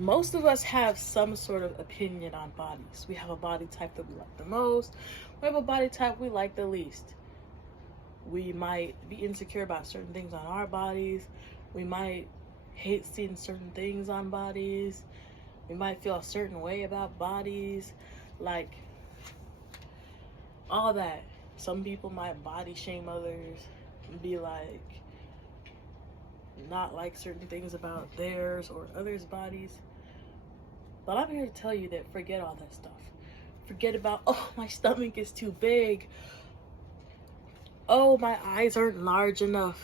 Most of us have some sort of opinion on bodies. We have a body type that we like the most. We have a body type we like the least. We might be insecure about certain things on our bodies. We might hate seeing certain things on bodies. We might feel a certain way about bodies. Like, all that. Some people might body shame others and be like, not like certain things about theirs or others' bodies. But I'm here to tell you that forget all that stuff. Forget about, oh, my stomach is too big. Oh, my eyes aren't large enough.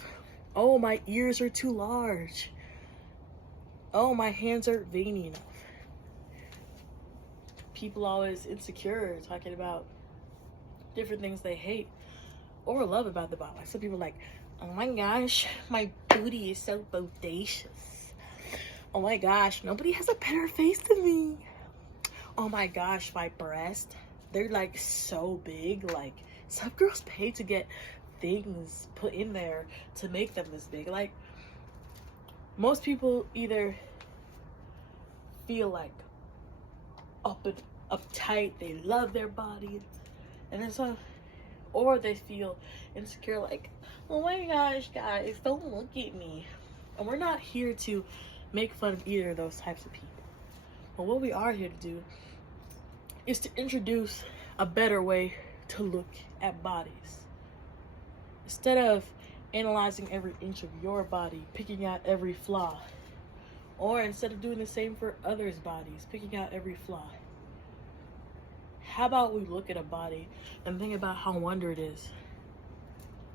Oh, my ears are too large. Oh, my hands aren't veiny enough. People always insecure, talking about different things they hate or love about the body. Like some people are like, oh my gosh, my booty is so bodacious. Oh my gosh, nobody has a better face than me. Oh my gosh, my breast, they're like so big. Like, some girls pay to get things put in there to make them this big. Like, most people either feel like uptight, they love their body, and then so, or they feel insecure, like, oh my gosh, guys, don't look at me. And we're not here to make fun of either of those types of people. But what we are here to do is to introduce a better way to look at bodies. Instead of analyzing every inch of your body, picking out every flaw, or instead of doing the same for others' bodies, picking out every flaw, how about we look at a body and think about how wonder it is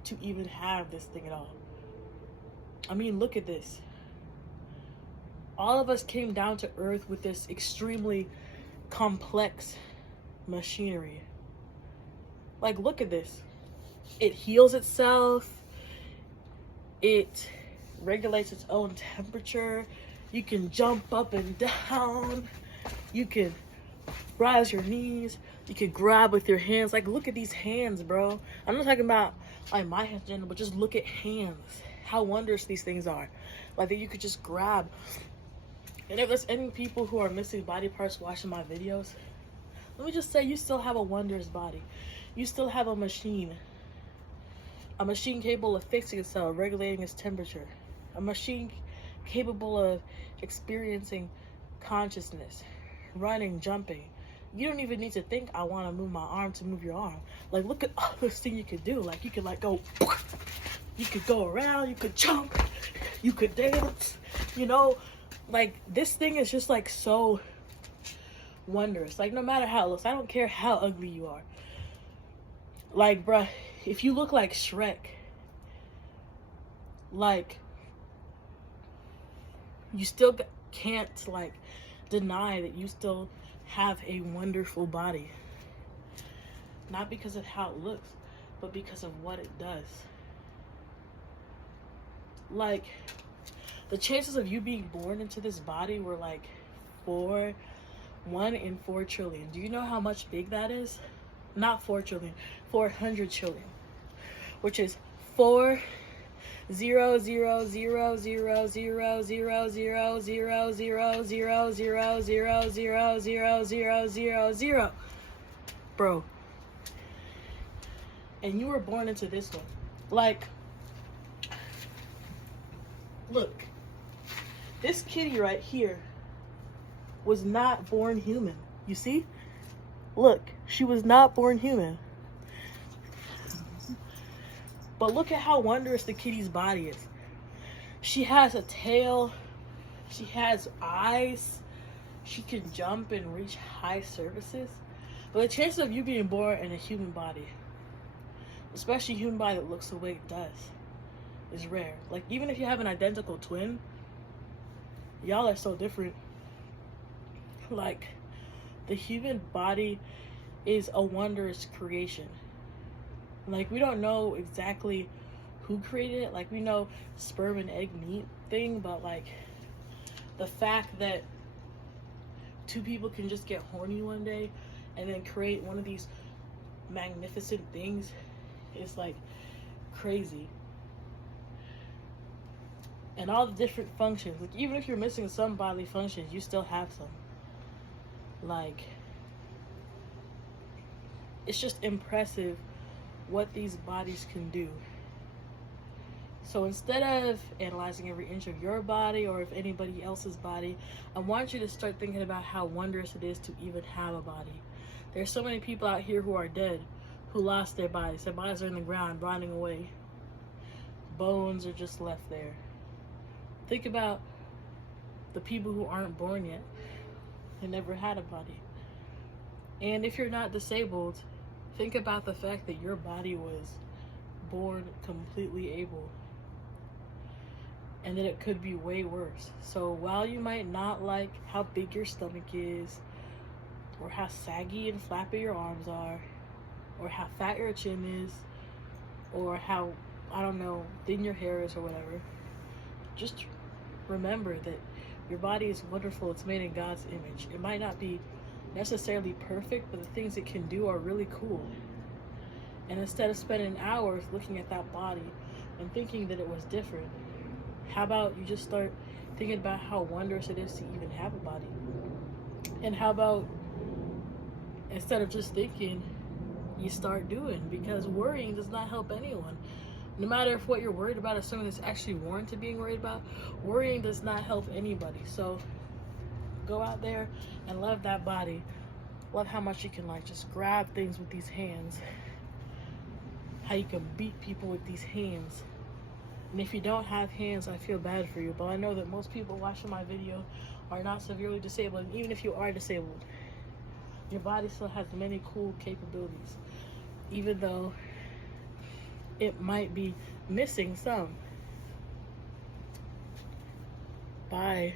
to even have this thing at all? I mean, look at this. All of us came down to earth with this extremely complex machinery. Like, look at this. It heals itself. It regulates its own temperature. You can jump up and down. You can rise your knees. You can grab with your hands. Like, look at these hands, bro. I'm not talking about like my hands, but just look at hands. How wondrous these things are. Like, that you could just grab. And if there's any people who are missing body parts watching my videos, let me just say, you still have a wondrous body. You still have a machine capable of fixing itself, regulating its temperature, a machine capable of experiencing consciousness, running, jumping. You don't even need to think, I want to move my arm to move your arm. Like, look at all this thing you could do. Like, you could like go, you could go around, you could jump, you could dance, you know. Like, this thing is just like so wondrous. Like, no matter how it looks, I don't care how ugly you are. Like, bruh, if you look like Shrek, like, you still can't like deny that you still have a wonderful body. Not because of how it looks, but because of what it does. Like, the chances of you being born into this body were like 1 in 4 trillion. Do you know how much big that is? Not 4 trillion, 400 trillion, which is 4 0 0 0 0 0 0 0 0 0 0 0 0 0 0 0 0 0 0, bro. And you were born into this one. Like, look, this kitty right here was not born human. You see? Look, she was not born human. But look at how wondrous the kitty's body is. She has a tail. She has eyes. She can jump and reach high surfaces. But the chances of you being born in a human body, especially a human body that looks the way it does, is rare. Like, even if you have an identical twin, y'all are so different. Like, the human body is a wondrous creation. Like, we don't know exactly who created it. Like, we know sperm and egg meat thing, but like, the fact that 2 people can just get horny one day and then create one of these magnificent things is like crazy. and all the different functions. Like, even if you're missing some bodily functions, you still have some. Like, it's just impressive what these bodies can do. So instead of analyzing every inch of your body or of anybody else's body, I want you to start thinking about how wondrous it is to even have a body. There's so many people out here who are dead, who lost their bodies. Their bodies are in the ground, rotting away. Bones are just left there. Think about the people who aren't born yet and never had a body. And if you're not disabled, think about the fact that your body was born completely able, and that it could be way worse. So while you might not like how big your stomach is, or how saggy and flappy your arms are, or how fat your chin is, or how, I don't know, thin your hair is or whatever, just remember that your body is wonderful. It's made in God's image. It might not be necessarily perfect, but the things it can do are really cool. And instead of spending hours looking at that body and thinking that it was different, how about you just start thinking about how wondrous it is to even have a body? And how about, instead of just thinking, you start doing? Because worrying does not help anyone. No matter if what you're worried about is something that's actually warranted being worried about, worrying does not help anybody. So go out there and love that body. Love how much you can, like, just grab things with these hands. How you can beat people with these hands. And if you don't have hands, I feel bad for you, but I know that most people watching my video are not severely disabled. And even if you are disabled, your body still has many cool capabilities, even though it might be missing some. Bye.